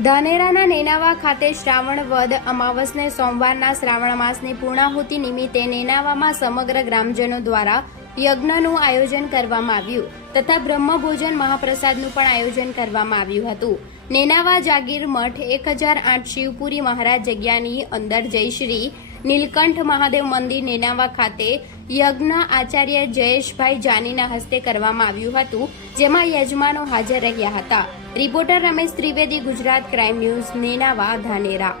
ધાનેરાના નેનાવા ખાતે શ્રાવણ વદ અમાવસને સોમવારના શ્રાવણ માસની પૂર્ણાહુતિ નિમિત્તે નેનાવામાં સમગ્ર ગ્રામજનો દ્વારા યજ્ઞનું આયોજન કરવામાં આવ્યું તથા બ્રહ્મભોજન મહાપ્રસાદનું પણ આયોજન કરવામાં આવ્યું હતું. નેનાવા જાગીર મઠ 1008 શિવપુરી મહારાજ જગ્યાની અંદર જય શ્રી નીલકંઠ મહાદેવ મંદિર નેનાવા ખાતે યજ્ઞ આચાર્ય જયેશભાઈ જાનીના હસ્તે કરવામાં આવ્યું હતું, જેમાં યજમાનો હાજર રહ્યા હતા. Reporter Ramesh Trivedi, Gujarat crime news, Nenava, Dhanera.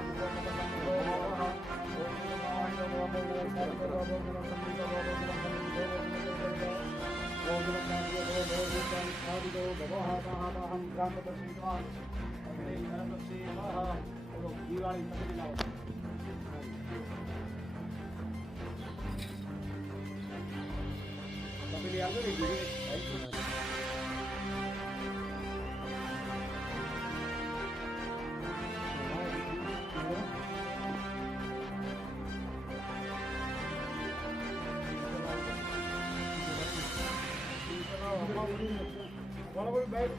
What about